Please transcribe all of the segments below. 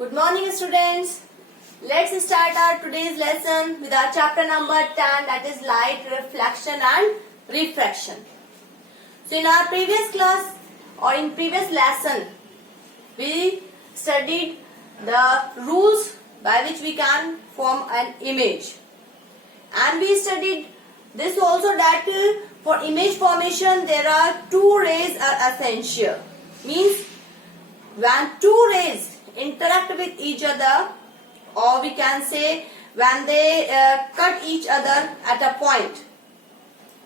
Good morning, students. Let's start our today's lesson with our chapter number 10, that is light, reflection and refraction. So in our previous class or in previous lesson, we studied the rules by which we can form an image. And we studied this also that for image formation there are two rays are essential. Means when two rays interact with each other, or we can say when they cut each other at a point,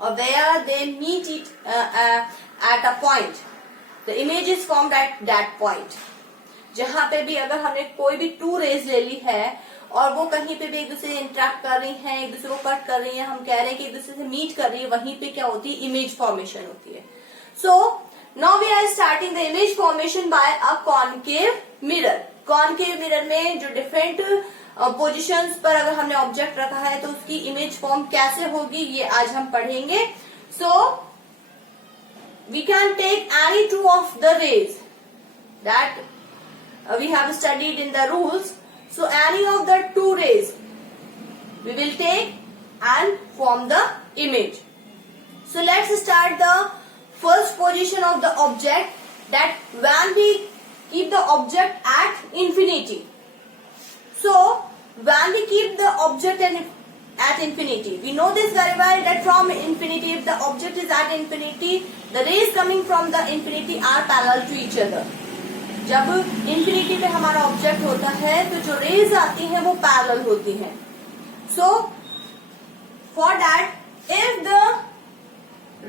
or where they meet it at a point, the image is formed at that point. जहाँ पे भी अगर हमने कोई भी to raise ले ली है और वो कहीं पे भी एक दूसरे से इंटरेक्ट कर रही हैं, एक दूसरे को कट कर रही हैं, हम कह रहे हैं कि एक दूसरे से मीट कर रही है, वहीं पे क्या होती है, इमेज फॉर्मेशन होती है. So now we are starting the image formation by a concave mirror. Concave mirror में जो डिफरेंट पोजिशंस पर अगर हमने ऑब्जेक्ट रखा है तो उसकी इमेज फॉर्म कैसे होगी ये आज हम पढ़ेंगे. So we can take any two of the rays that we have studied in the rules. So any of the two rays we will take and form the image. So let's start the first position of the object, that when we keep the object at infinity. So when we keep the object at infinity, we know this very well that from infinity, if the object is at infinity, the rays coming from the infinity are parallel to each other. जब infinity पे हमारा object होता है तो जो raise आती हैं वो पैरेलल होती हैं. So for that if the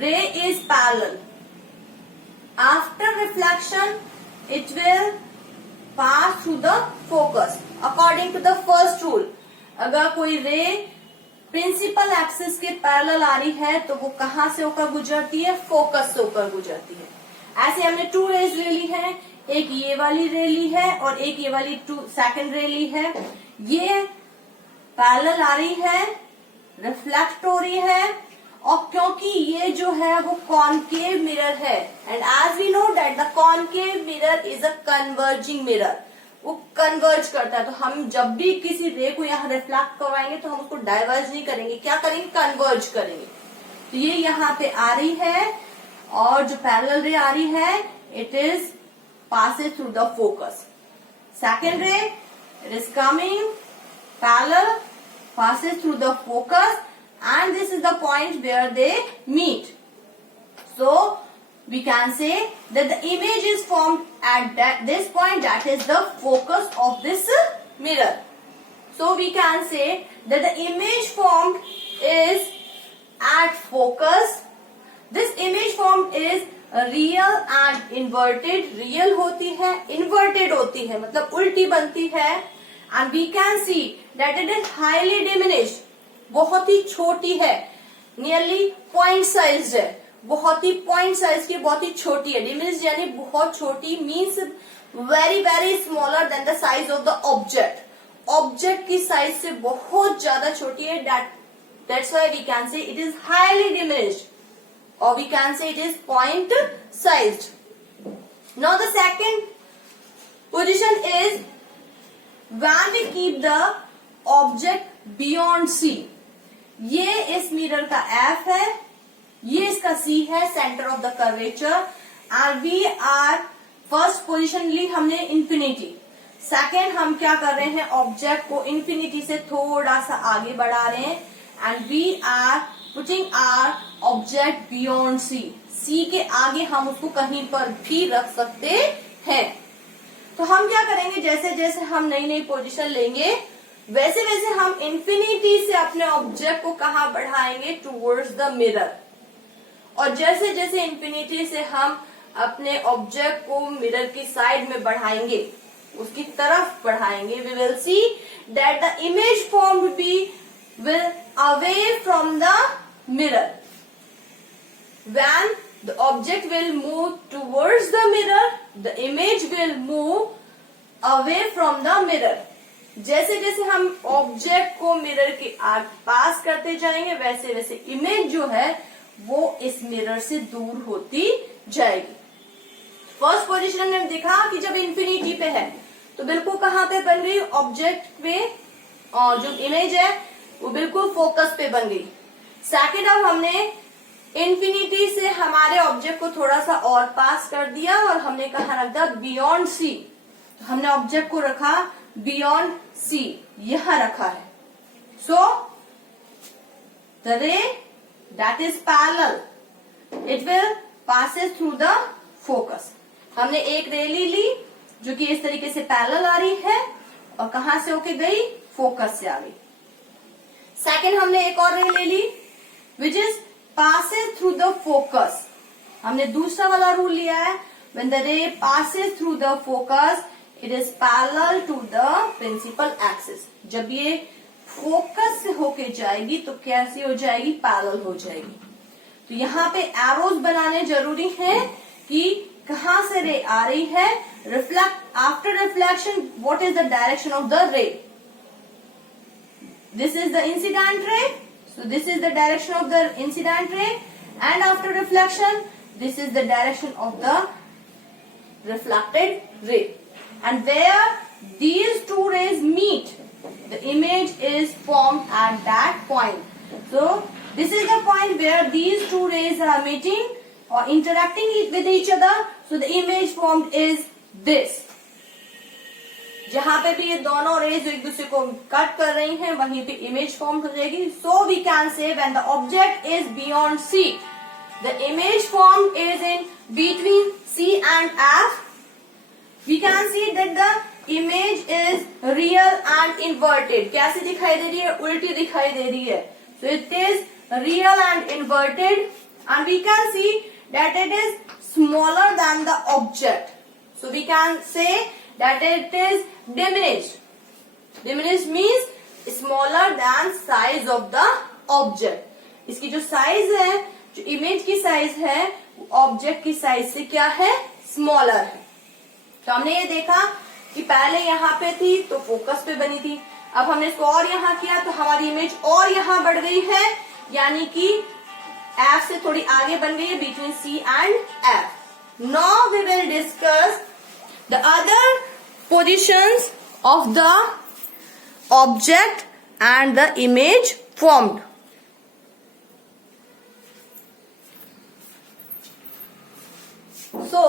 ray is parallel, after reflection it will pass through the focus according to the first rule. अगर कोई रे प्रिंसिपल एक्सिस के पैरेलल आ रही है तो वो कहाँ से होकर गुजरती है, फोकस से होकर गुजरती है. ऐसे हमने टू रेज ले ली है, एक ये वाली रे ली है और एक ये वाली सेकंड रे ली है. ये पैरेलल आ रही है, रिफ्लेक्ट हो रही है, और क्योंकि ये जो है वो कॉनकेव मिरर है, and as we know that the concave mirror is a converging mirror, वो कन्वर्ज करता है. तो हम जब भी किसी रे को यहाँ रिफ्लेक्ट करवाएंगे तो हम उसको डाइवर्ज नहीं करेंगे, क्या करेंगे, कन्वर्ज करेंगे. तो ये यहाँ पे आ रही है और जो पैरेलल रे आ रही है it is passes through the focus. Second ray, it is coming parallel, passes through the focus, and this is the point where they meet. So we can say that the image is formed at this point, that is the focus of this mirror. So we can say that the image formed is at focus. This image formed is real and inverted. Real होती है, inverted होती है, मतलब उल्टी बनती है. And we can see that it is highly diminished, बहुत ही छोटी है, नियरली पॉइंट साइज है, बहुत ही पॉइंट साइज की बहुत ही छोटी है. डिमिनिश्ड यानी बहुत छोटी, means very very smaller than the size of the object. Object की साइज से बहुत ज्यादा छोटी है. That's why we can say it is highly diminished, or we can say it is point sized. Now the second position is when we keep the object beyond C. ये इस mirror का F है, ये इसका C है, centre of the curvature, and we are first position ली हमने infinity. Second हम क्या कर रहे हैं, ऑब्जेक्ट को इंफिनिटी से थोड़ा सा आगे बढ़ा रहे हैं, and we are putting our object beyond C. C के आगे हम उसको कहीं पर भी रख सकते हैं. तो हम क्या करेंगे, जैसे जैसे हम नई नई पोजीशन लेंगे वैसे वैसे हम इंफिनिटी से अपने ऑब्जेक्ट को कहाँ बढ़ाएंगे, टूवर्ड्स द मिरर. और जैसे जैसे इंफिनिटी से हम अपने ऑब्जेक्ट को मिरर की साइड में बढ़ाएंगे, उसकी तरफ बढ़ाएंगे, we will see that the image form will away from the mirror. When the object will move towards the mirror, the image will move away from the mirror. जैसे जैसे हम ऑब्जेक्ट को मिरर के पास करते जाएंगे वैसे वैसे इमेज जो है वो इस मिरर से दूर होती जाएगी. फर्स्ट पोजीशन में देखा कि जब इंफिनिटी पे है तो बिल्कुल कहाँ पे बन गई, ऑब्जेक्ट पे, और जो इमेज है वो बिल्कुल फोकस पे बन गई। सेकेंड, अब हमने इन्फिनिटी से हमारे ऑब्जेक्ट को थोड़ा सा और पास कर दिया और हमने कहा रख दिया बियॉन्ड सी। तो हमने ऑब्जेक्ट को रखा बियॉन्ड सी, यहां रखा है। सो द रे that is parallel, it will passes through the focus. हमने एक रे ली जो कि इस तरीके से पैरेलल आ रही है और कहां से होके गई, फोकस से आ गई। सेकेंड, हमने एक और रे ले ली which is passes through the focus। हमने दूसरा वाला रूल लिया है, when the ray passes through the focus it is parallel to the principal axis। जब ये फोकस से होके जाएगी तो कैसी हो जाएगी, पैरेलल हो जाएगी। तो यहाँ पे एरोज बनाने जरूरी है कि कहां से रे आ रही है। Reflect, after reflection what is the direction of the रे, this is the incident ray, so this is the direction of the incident ray, and after reflection this is the direction of the reflected ray, and where these two rays meet the image is formed at that point। So this is the point where these two rays are meeting or interacting with each other, so the image formed is this। जहां पे भी ये दोनों raise एक दूसरे को cut कर रही हैं वहीं पे इमेज फॉर्म हो जाएगी। So we can say when the object is beyond C the image form is in between C and F. We can see that the image is real and inverted. कैसे दिखाई दे रही है, उल्टी दिखाई दे रही है। So it is real and inverted and we can see that it is smaller than the object. So we can say that it is diminished. Diminished means smaller than size of the object। इसकी जो size है, जो image की size है, object की size से क्या है, स्मॉलर है। तो हमने ये देखा कि पहले यहाँ पे थी तो फोकस पे बनी थी, अब हमने इसको और यहाँ किया तो हमारी इमेज और यहाँ बढ़ गई है, यानी कि एफ से थोड़ी आगे बन गई है, between C and F. Now we will discuss the other positions of the object and the image formed। So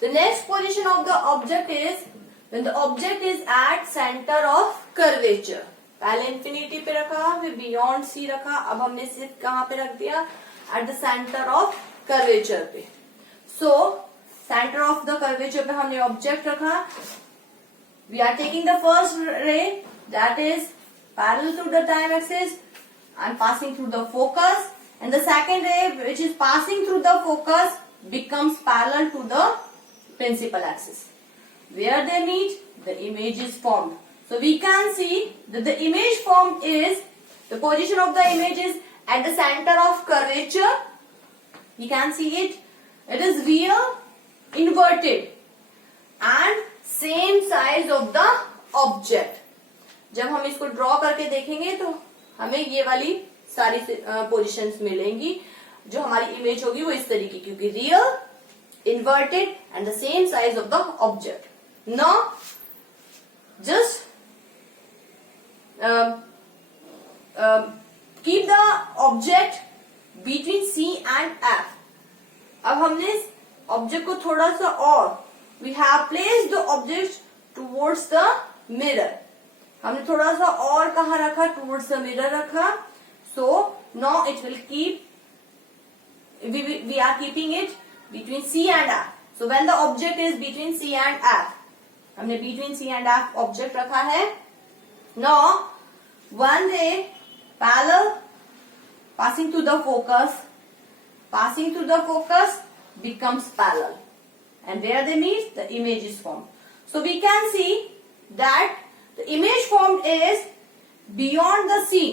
the next position of the object is when the object is at center of curvature। पहले infinity पे रखा, फिर beyond सी रखा, अब हमने सिर्फ कहां पे रख दिया, at the centre of curvature पे। So centre of the curvature पे हमने ऑब्जेक्ट रखा। We are taking the first ray that is parallel to the time axis and passing through the focus, and the second ray which is passing through the focus becomes parallel to the principal axis। Where they meet, the image is formed। So we can see that the image formed is, the position of the image is at the center of curvature। You can see it, it is real, inverted and same size of the object। जब हम इसको draw करके देखेंगे तो हमें ये वाली सारी पोजीशंस मिलेंगी, जो हमारी इमेज होगी वो इस तरीके की, क्योंकि real, inverted and the same size of the object. Now just keep the object between C and F. अब हमने ऑब्जेक्ट को थोड़ा सा और, we have placed the object towards the mirror. हमने थोड़ा सा और कहाँ रखा, टुवर्ड्स द मिरर रखा। So now it will keep, we are keeping it between C and F। So when the object is between C and F, हमने between C and F object रखा है। Now one ray parallel passing through the focus, passing through the focus becomes parallel, and where they meet, the image is formed। So we can see that the image formed is beyond the C।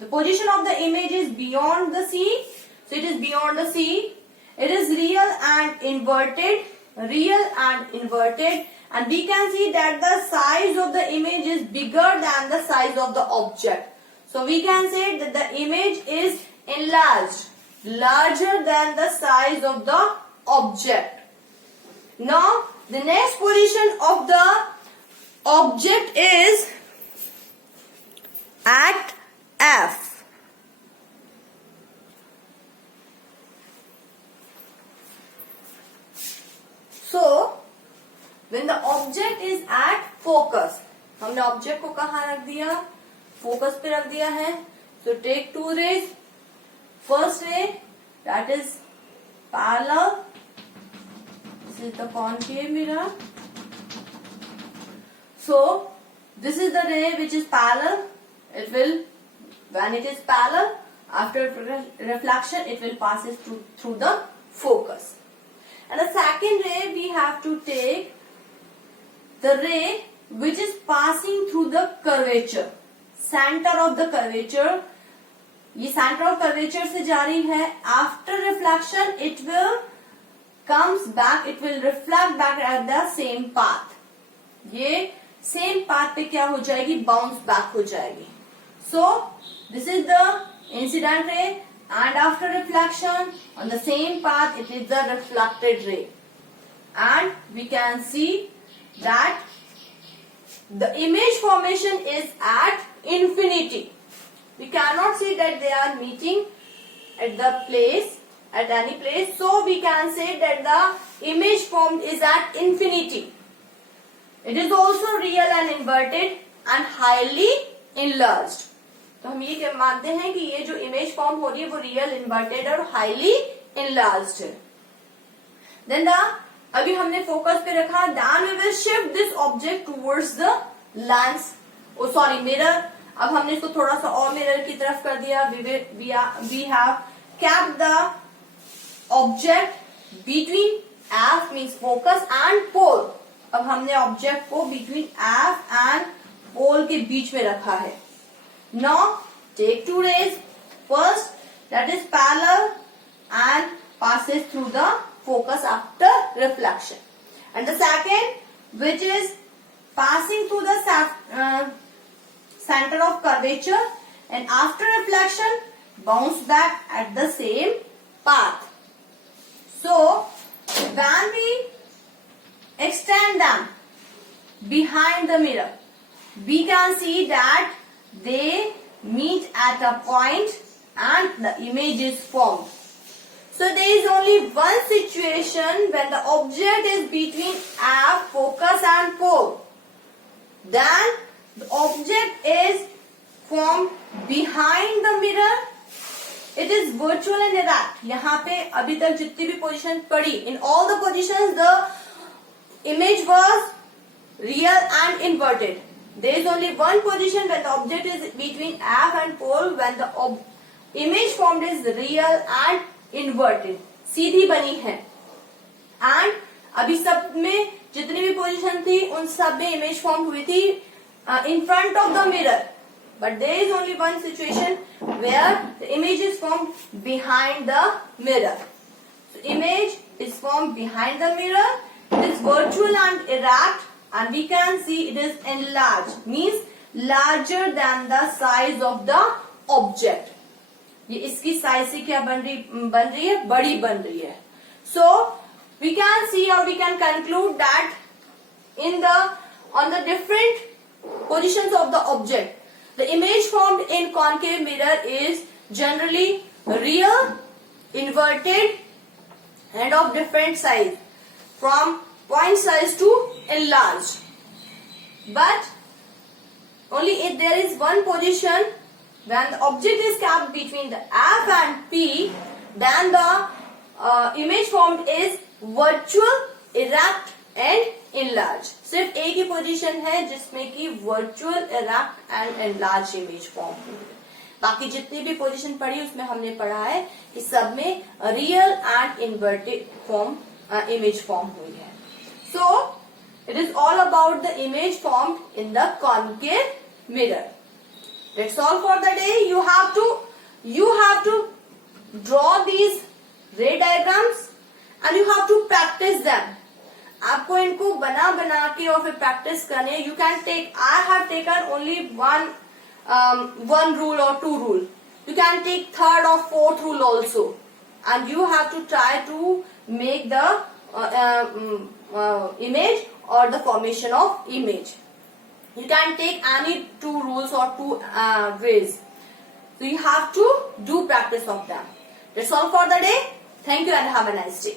The position of the image is beyond the C। So it is beyond the C. It is real and inverted, real and inverted, and we can see that the size of the image is bigger than the size of the object। So we can say that the image is enlarged, larger than the size of the object। Now the next position of the object is at F. So, when the object is at focus, हमने object को कहाँ रख दिया? Focus पे रख दिया है. So take two rays. First ray, that is parallel. This is the concave mirror. So this is the ray which is parallel. It will, when it is parallel, after reflection, it will pass it through the focus. And the second ray, we have to take the ray which is passing through the curvature, center of the curvature. ये center of curvature से जा रही है. After reflection, it will comes back, it will reflect back at the same path. ये same path पे क्या हो जाएगी? Bounce back हो जाएगी. So this is the incident ray, and after reflection on the same path, it is the reflected ray, and we can see that the image formation is at infinity. We cannot see that they are meeting at the place, at any place. So we can say that the image formed is at infinity. It is also real and inverted and highly enlarged. तो हम ये मानते हैं कि ये जो image form हो रही है वो रियल, इन्वर्टेड और हाईली enlarged है. Then the अभी हमने फोकस पे रखा. Then we will shift this object towards the lens. Oh sorry, mirror. अब हमने इसको थोड़ा सा और मिरर की तरफ कर दिया. We have kept the object between F means focus and pole. अब हमने ऑब्जेक्ट को between F and pole के बीच में रखा है. Now take two rays. First, that is parallel and passes through the focus after reflection, and the second, which is passing through the center of curvature, and after reflection bounce back at the same path. So when we extend them behind the mirror, we can see that they meet at a point and the image is formed. So there is only one situation when the object is between F, focus and pole. Then the object is formed behind the mirror. It is virtual and erect. यहाँ पे अभी तक जितनी भी position पड़ी, in all the positions the image was real and inverted. There is only one position when the object is between F and pole, when the image formed is real and inverted. सीधी बनी है. And अभी सब में जितनी भी position थी उन सब में इमेज फॉर्म हुई थी in front of the mirror. But there is only one situation where the image is formed behind the mirror. So image is formed behind the mirror. It is virtual and erect, and we can see it is enlarged, means larger than the size of the object. ये इसकी size से क्या बन रही है? बड़ी बन रही है. So we can see or we can conclude that on the different positions of the object, the image formed in concave mirror is generally real, inverted, and of different size, from point size to enlarged. But only if there is one position when the object is kept between the F and P, then the image formed is virtual, erect and enlarged. सिर्फ एक ही position है जिसमें कि virtual, erect and enlarged image form हुई है. बाकी जितनी भी पोजीशन पढ़ी उसमें हमने पढ़ा है कि सब में real and inverted form image form हुई है. So it is all about the image formed in the concave mirror. That's all for the day. You have to draw these ray diagrams and you have to practice them. आपको इनको बना के और फिर practice करने. You can take. I have taken only one rule or two rule. You can take third or fourth rule also, and you have to try to make the image or the formation of image. You can take any 2 rules or 2 ways. So you have to do practice of them. That's all for the day. Thank you and have a nice day.